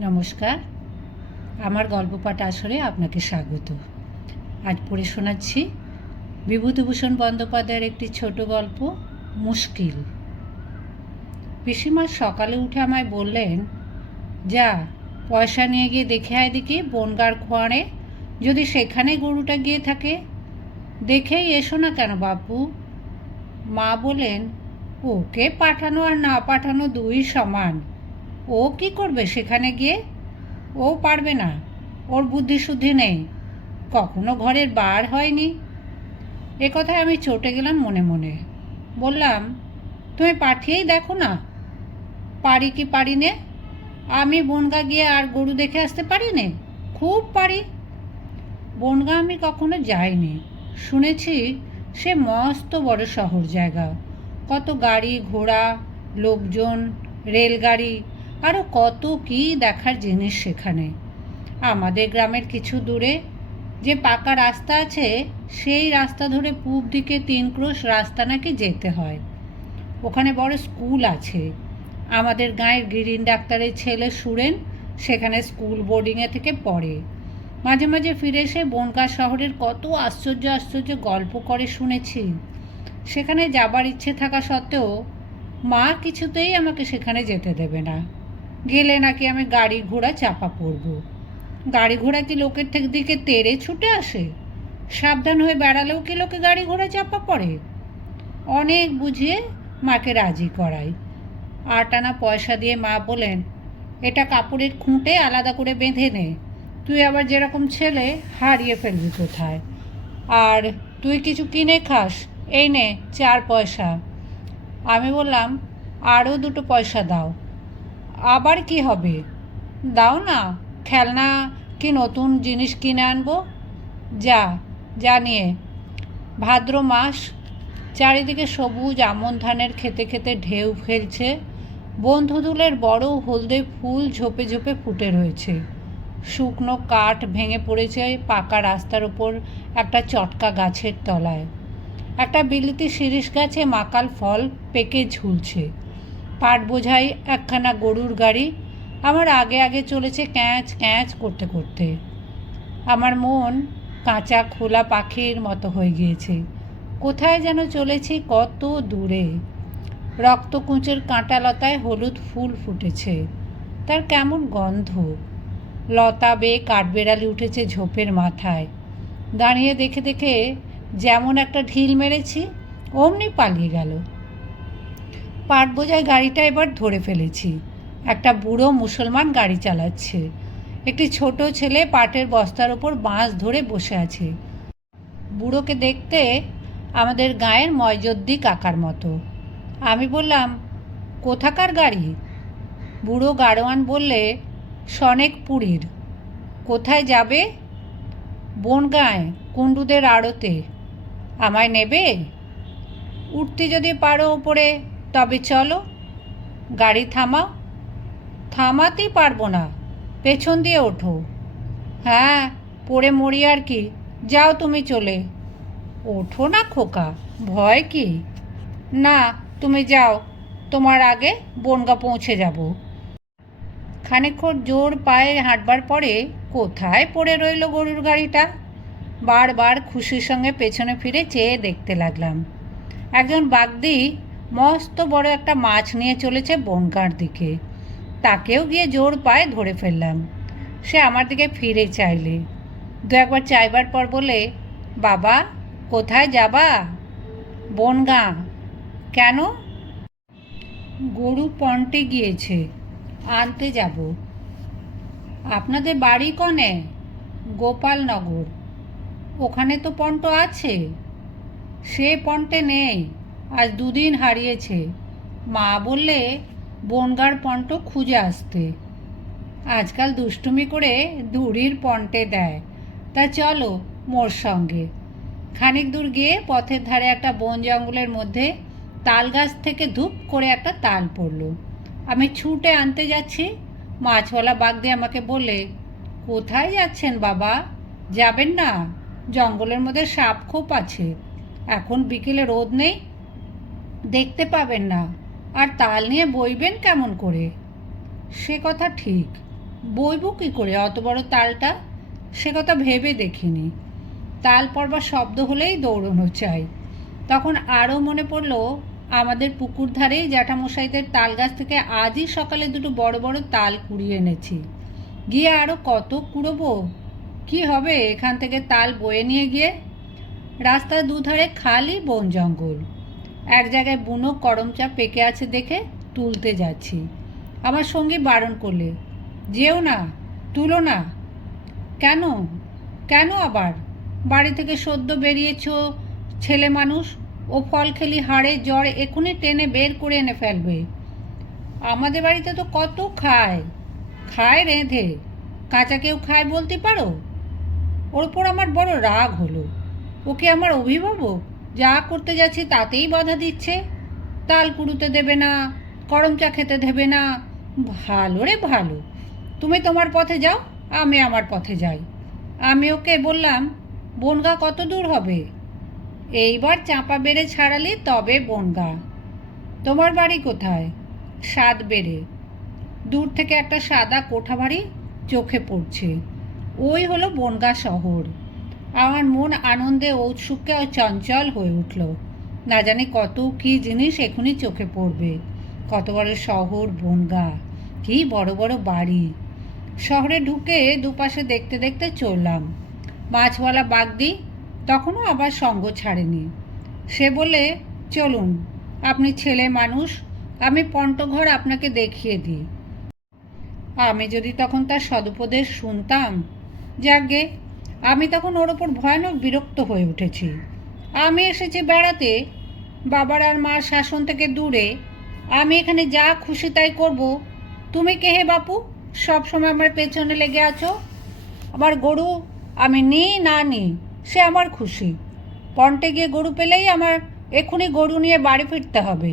নমস্কার, আমার গল্প পাঠ আসরে আপনাকে স্বাগত। আজ পড়ে শোনাচ্ছি বিভূতিভূষণ বন্দ্যোপাধ্যায়ের একটি ছোট গল্প, মুশকিল। পিসিমা সকালে উঠে আমায় বললেন, যা পয়সা নিয়ে গিয়ে দেখে আয় দেখি বনগাঁর খোয়াড়ে যদি সেখানে গরুটা গিয়ে থাকে। দেখেই এসো না কেন বাপু? মা বলেন, ওকে পাঠানো আর না পাঠানো দুই সমান। ও কি করবে সেখানে গিয়ে? ও পারবে না, ওর বুদ্ধি শুদ্ধি নেই, কখনো ঘরের বার হয়নি। এ কথায় আমি চটে গেলাম মনে মনে। বললাম, তুমি পাঠিয়েই দেখো না, পারি কি পারি নে। আমি বনগাঁ গিয়ে আর গরু দেখে আসতে পারি নে? খুব পারি। বনগাঁ আমি কখনো যাইনি, শুনেছি সে মস্ত বড় শহর জায়গা, কত গাড়ি ঘোড়া, লোকজন, রেলগাড়ি, আরও কত কি দেখার জিনিস সেখানে। আমাদের গ্রামের কিছু দূরে যে পাকা রাস্তা আছে, সেই রাস্তা ধরে পূব দিকে 3 ক্রোশ রাস্তা নাকি যেতে হয়। ওখানে বড় স্কুল আছে। আমাদের গাঁয়ের গিরিন ডাক্তারের ছেলে সুরেন সেখানে স্কুল বোর্ডিংয়ে থেকে পড়ে। মাঝে মাঝে ফিরে এসে বনগাঁ শহরের কত আশ্চর্য আশ্চর্য গল্প করে শুনেছি। সেখানে যাবার ইচ্ছে থাকা সত্ত্বেও মা কিছুতেই আমাকে সেখানে যেতে দেবে না। গেলে নাকি আমি গাড়ি ঘোড়া চাপা পড়ব। গাড়ি ঘোড়া কি লোকের দিকে তেড়ে ছুটে আসে? সাবধান হয়ে বেড়ালেও কি লোকে গাড়ি ঘোড়া চাপা পড়ে? অনেক বুঝিয়ে মাকে রাজি করাই। 8 আনা পয়সা দিয়ে মা বলেন, এটা কাপড়ের খুঁটে আলাদা করে বেঁধে নে, তুই আবার যেরকম ছেলে হারিয়ে ফেলবি কোথায়। আর তুই কিছু কিনে খাস, এই নে 4 পয়সা। আমি বললাম, আরও 2 পয়সা দাও। আবার কি হবে? দাও না, খেলনা কি নতুন জিনিস কিনে আনবো। যা যা নিয়ে। ভাদ্র মাস, চারিদিকে সবুজ আমন ধানের খেতে খেতে ঢেউ ফেলছে। বনধুধুলের বড় হলদে ফুল ঝোপে ঝোপে ফুটে রয়েছে। শুকনো কাঠ ভেঙে পড়েছে পাকা রাস্তার ওপর একটা চটকা গাছের তলায়। একটা বিলিতি শিরীষ গাছে মাকাল ফল পেকে ঝুলছে। পাট বোঝাই একখানা গরুর গাড়ি আমার আগে আগে চলেছে ক্যাঁচ ক্যাঁচ করতে করতে। আমার মন কাঁচা খোলা পাখির মতো হয়ে গিয়েছে। কোথায় যেন চলেছি কত দূরে। রক্তকুঁচের কাঁটা লতায় হলুদ ফুল ফুটেছে, তার কেমন গন্ধ। লতা বেয়ে কাঠবেড়ালি উঠেছে ঝোপের মাথায়। দাঁড়িয়ে দেখে দেখে যেমন একটা ঢিল মেরেছি, অমনি পালিয়ে গেল। পাট বোঝাই গাড়িটা এবার ধরে ফেলেছি। একটা বুড়ো মুসলমান গাড়ি চালাচ্ছে। একটি ছোট ছেলে পাটের বস্তার ওপর বাঁশ ধরে বসে আছে। বুড়োকে দেখতে আমাদের গাঁয়ের ময়জদ্দি কাকার মতো। আমি বললাম, কোথাকার গাড়ি? বুড়ো গাড়োয়ান বললে, সনেকপুরীর। কোথায় যাবে? বনগাঁয়, কুণ্ডুদের আড়তে। আমায় নেবে? উঠতে যদি পারো ওপরে তবে চলো। গাড়ি থামাও। থামাতেই পারবো না, পেছন দিয়ে ওঠো। হ্যাঁ, পড়ে মরি আর কি, যাও তুমি চলে। ওঠো না খোকা, ভয় কি? না, তুমি যাও, তোমার আগে বনগাঁ পৌঁছে যাব। খানিকক্ষণ জোর পায়ে হাঁটবার পরে কোথায় পড়ে রইল গরুর গাড়িটা। বারবার খুশির সঙ্গে পেছনে ফিরে চেয়ে দেখতে লাগলাম। একজন বাগদি মস্ত বড় একটা মাছ নিয়ে চলেছে বনগাঁর দিকে। তাকেও গিয়ে জোর পায়ে ধরে ফেললাম। সে আমার দিকে ফিরে চাইলে। 2-একবার চাইবার পর বলে, বাবা কোথায় যাবা? বনগাঁ। কেন? গরু পন্টে গিয়েছে, আনতে যাব। আপনাদের বাড়ি কনে? গোপালনগর। ওখানে তো পন্ট আছে। সে পন্টে নেই, আজ 2 দিন হারিয়েছে। মা বললে বনগাঁর পন্ট খুঁজে আসতে। আজকাল দুষ্টুমি করে দূরির পন্টে দেয়। তা চলো মোর সঙ্গে। খানিক দূর গিয়ে পথের ধারে একটা বন জঙ্গলের মধ্যে তাল গাছ থেকে ধূপ করে একটা তাল পড়ল। আমি ছুটে আনতে যাচ্ছি, মাছওয়ালা বাগদি আমাকে বলে, কোথায় যাচ্ছেন বাবা? যাবেন না? জঙ্গলের মধ্যে সাপ খোপ আছে, এখন বিকেলে রোদ নেই, দেখতে পাবেন না। আর তাল নিয়ে বইবেন কেমন করে? সে কথা ঠিক, বইব কী করে অত বড় তালটা? সে কথা ভেবে দেখিনি। তাল পড়বার শব্দ হলেই দৌড়নো চাই। তখন আরও মনে পড়ল আমাদের পুকুর ধারেই জ্যাঠামশাইদের তাল গাছ থেকে আজই সকালে দুটো বড় বড় তাল কুড়িয়ে এনেছি। গিয়ে আরও কত কুড়োবো? কি হবে এখান থেকে তাল বয়ে নিয়ে গিয়ে? রাস্তার দুধারে খালি বন জঙ্গল। এক জায়গায় বুনো করমচা পেকে আছে দেখে তুলতে যাচ্ছি। আমার সঙ্গী বারণ করলে, যেও না, তুলো না। কেন? কেন আবার? বাড়ি থেকে সদ্য বেরিয়েছ ছেলে মানুষ, ও ফল খেলি হাড়ে জ্বর এখনই টেনে বের করে এনে ফেলবে। আমাদের বাড়িতে তো কত খায়, খায় রেঁধে, কাঁচা কেউ খায় বলতে পারো? ওর ওপর আমার বড় রাগ হলো। ওকে আমার অভিভাবক, যা করতে যাচ্ছি তাতেই বাধা দিচ্ছে। তাল কুড়ুতে দেবে না, করমচা খেতে দেবে না। ভালো রে ভালো, তুমি তোমার পথে যাও, আমি আমার পথে যাই। আমি ওকে বললাম, বনগা কত দূর হবে? এইবার চাঁপা বেড়ে ছাড়ালি তবে বনগা। তোমার বাড়ি কোথায়? সাত বেড়ে। দূর থেকে একটা সাদা কোঠা বাড়ি চোখে পড়ছে। ওই হলো বনগা শহর। আমার মন আনন্দে ঔৎসুক্যে চঞ্চল হয়ে উঠল। না জানি কত কী জিনিস এখনই চোখে পড়বে। কত বড় শহর বনগা, কী বড় বড় বাড়ি। শহরে ঢুকে দুপাশে দেখতে দেখতে চললাম। মাছওয়ালা বাগদি তখনও আবার সঙ্গ ছাড়েনি। সে বলে, চলুন, আপনি ছেলে মানুষ, আমি পন্টঘর আপনাকে দেখিয়ে দিই। আমি যদি তখন তার সদুপদেশ শুনতাম। যাকগে, আমি তখন ওর ওপর ভয়ানক বিরক্ত হয়ে উঠেছি। আমি এসেছি বেড়াতে, বাবার আর মার শাসন থেকে দূরে। আমি এখানে যা খুশি তাই করব। তুমি কে হে বাপু, সব সময় আমার পেছনে লেগে আছো? আমার গরু আমি নিই না নিই সে আমার খুশি। পন্টে গিয়ে গরু পেলেই আমার এক্ষুনি গরু নিয়ে বাড়ি ফিরতে হবে।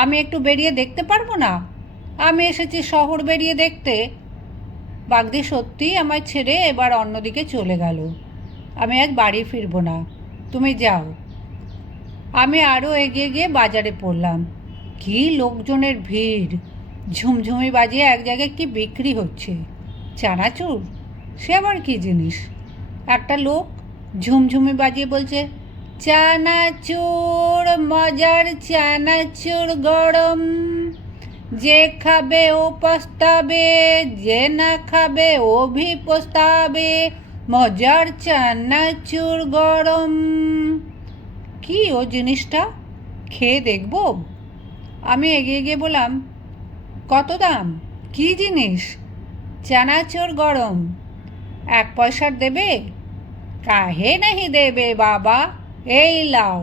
আমি একটু বেরিয়ে দেখতে পারবো না? আমি এসেছি শহর বেরিয়ে দেখতে। বাগদি সত্যিই আমায় ছেড়ে এবার অন্যদিকে চলে গেল। আমি আজ বাড়ি ফিরব না, তুমি যাও। আমি আরও এগিয়ে গিয়ে বাজারে পড়লাম। কী লোকজনের ভিড়! ঝুমঝুমি বাজিয়ে এক জায়গায় কি বিক্রি হচ্ছে। চানাচুর, সে আবার কী জিনিস? একটা লোক ঝুমঝুমি বাজিয়ে বলছে, চানাচুর, মজার চানাচুর গরম, যে খাবে ও পস্তাবে, যে না খাবে ও ভি পস্তাবে, মজার চানাচুর গরম। কি ও জিনিসটা? খেয়ে দেখব? আমি এগিয়ে গিয়ে বললাম, কত দাম? কি জিনিস? চানাচুর গরম। 1 পয়সার দেবে? কাহে নাহি দেবে বাবা, এই লাও।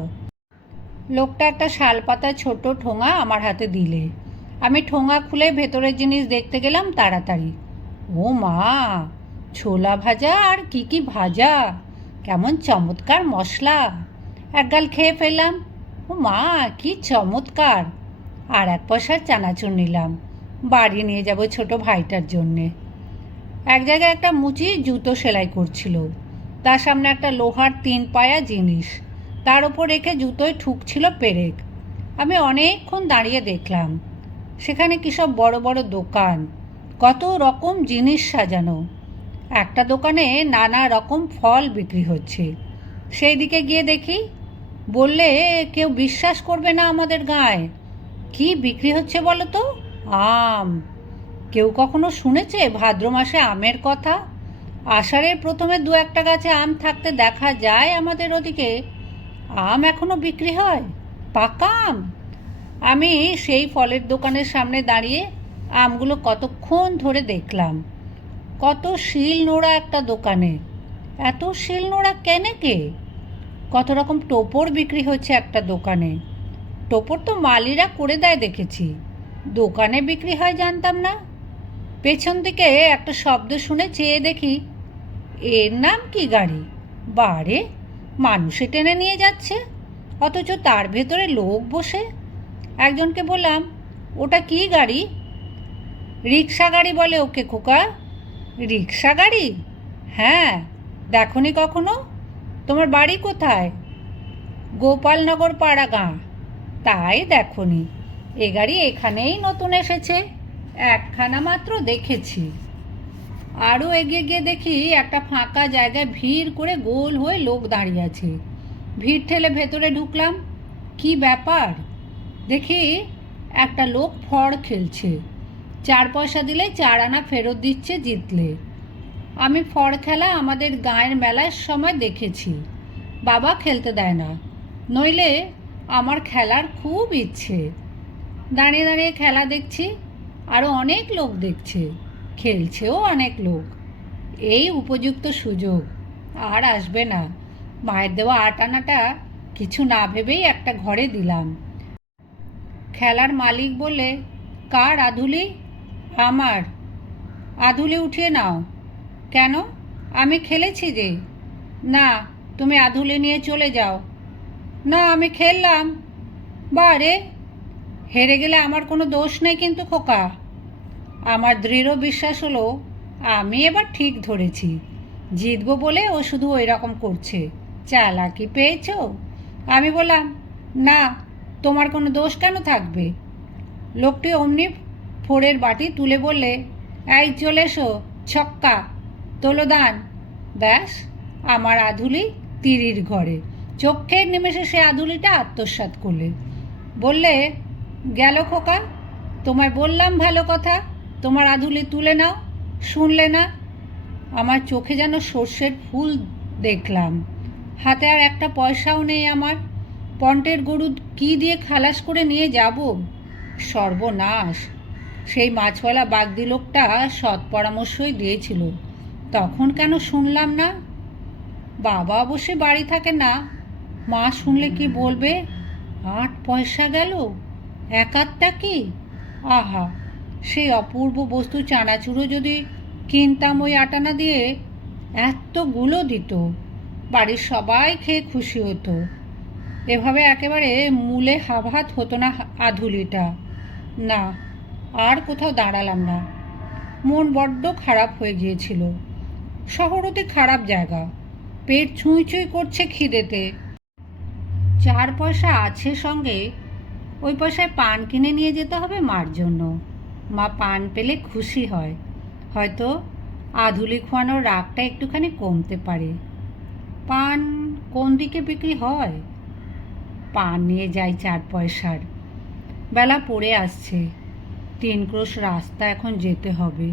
লোকটা একটা শালপাতা ছোট ঠোঙা আমার হাতে দিলে। আমি ঠোঙা খুলে ভেতরের জিনিস দেখতে গেলাম তাড়াতাড়ি। ও মা, ছোলা ভাজা আর কি কি ভাজা! কেমন চমৎকার মশলা! একগাল খেয়ে ফেললাম। ও মা, কি চমৎকার! আর 1 পয়সার চানাচুর নিলাম, বাড়ি নিয়ে যাব ছোট ভাইটার জন্যে। এক জায়গায় একটা মুচি জুতো সেলাই করছিল। তার সামনে একটা লোহার 3 পায়া জিনিস, তার ওপর রেখে জুতোয় ঠুকছিল পেরেক। আমি অনেকক্ষণ দাঁড়িয়ে দেখলাম। সেখানে কী সব বড় বড় দোকান, কত রকম জিনিস সাজানো। একটা দোকানে নানা রকম ফল বিক্রি হচ্ছে। সেই দিকে গিয়ে দেখি, বললে কেউ বিশ্বাস করবে না আমাদের গাঁয়ে। কি বিক্রি হচ্ছে বলো তো? আম। কেউ কখনো শুনেছে ভাদ্র মাসে আমের কথা? আষাঢ়ের প্রথমে 2-1টা গাছে আম থাকতে দেখা যায় আমাদের ওদিকে। আম এখনো বিক্রি হয়, পাকা আম। আমি সেই ফলের দোকানের সামনে দাঁড়িয়ে আমগুলো কতক্ষণ ধরে দেখলাম। কত শিল নোড়া একটা দোকানে! এত শিল নোড়া কেনে কে? কত রকম টোপর বিক্রি হচ্ছে একটা দোকানে। টোপর তো মালিরা করে দেয় দেখেছি, দোকানে বিক্রি হয় জানতাম না। পেছন দিকে একটা শব্দ শুনে চেয়ে দেখি, এর নাম কি গাড়ি? বারে, মানুষে টেনে নিয়ে যাচ্ছে, অথচ তার ভেতরে লোক বসে। একজনকে বললাম, ওটা কি গাড়ি? রিক্সা গাড়ি বলে ওকে খোকা। রিক্সা গাড়ি? হ্যাঁ, দেখনি কখনো? তোমার বাড়ি কোথায়? গোপালনগর পাড়া গাঁ। তাই দেখনি, এ গাড়ি এখানেই নতুন এসেছে, একখানা মাত্র দেখেছি। আরও এগিয়ে গিয়ে দেখি একটা ফাঁকা জায়গায় ভিড় করে গোল হয়ে লোক দাঁড়িয়ে আছে। ভিড় ঠেলে ভেতরে ঢুকলাম। কি ব্যাপার দেখি, একটা লোক ফড় খেলছে। 4 পয়সা দিলে 4 আনা ফেরত দিচ্ছে জিতলে। আমি ফড় খেলা আমাদের গাঁয়ের মেলার সময় দেখেছি। বাবা খেলতে দেয় না, নইলে আমার খেলার খুব ইচ্ছে। দাঁড়িয়ে দাঁড়িয়ে খেলা দেখছি, আরও অনেক লোক দেখছে, খেলছেও অনেক লোক। এই উপযুক্ত সুযোগ, আর আসবে না। মায়ের দেওয়া 8 আনাটা কিছু না ভেবেই একটা ঘরে দিলাম। খেলার মালিক বললে, কার আধুলি? আমার। আধুলি উঠিয়ে নাও। কেন? আমি খেলেছি যে। না, তুমি আধুলি নিয়ে চলে যাও। না, আমি খেললাম। বারে, হেরে গেলে আমার কোনো দোষ নেই কিন্তু খোকা। আমার দৃঢ় বিশ্বাস হলো আমি এবার ঠিক ধরেছি। জিতবো বলে ও শুধু ওই রকম করছে। চালাকি পেয়েছো? আমি বললাম, না, তোমার কোনো দোষ কেন থাকবে? লোকটি অমনি ফোড়ের বাটি তুলে বললে, এই চলে এসো, ছক্কা, তোলো দান। ব্যাস, আমার আধুলি তিরির ঘরে। চোখের নিমেষে সে আধুলিটা আত্মসাৎ করলে। বললে, গেল খোকা, তোমায় বললাম ভালো কথা, তোমার আধুলি তুলে নাও, শুনলে না? আমার চোখে যেন সর্ষের ফুল দেখলাম। হাতে আর একটা পয়সাও নেই আমার। পন্টের গরু কি দিয়ে খালাস করে নিয়ে যাব? সর্বনাশ! সেই মাছওয়ালা বাগদি লোকটা সৎ পরামর্শই দিয়েছিল, তখন কেন শুনলাম না? বাবা অবশ্যই বাড়ি থাকে না, মা শুনলে কি বলবে? 8 পয়সা গেল, একাত্তা কি? আহা, সেই অপূর্ব বস্তু চানাচুরো যদি কিনতাম ওই 8 আনা দিয়ে, এতগুলো দিত, বাড়ির সবাই খেয়ে খুশি হতো। এভাবে একেবারে মূলে হাভাত হতো না আধুলিটা। না, আর কোথাও দাঁড়ালাম না। মন বড্ড খারাপ হয়ে গিয়েছিল। শহর অতি খারাপ জায়গা, পেট ছুঁই ছুঁই করছে খিদেতে। 4 পয়সা আছে সঙ্গে, ওই পয়সায় পান কিনে নিয়ে যেতে হবে মার জন্য। মা পান পেলে খুশি হয়, হয়তো আধুলি খোয়ানোর রাগটা একটুখানি কমতে পারে। পান কোন দিকে বিক্রি হয়? পান নিয়ে যাই 4 পয়সার। বেলা পড়ে আসছে, 3 ক্রোশ রাস্তা এখন যেতে হবে।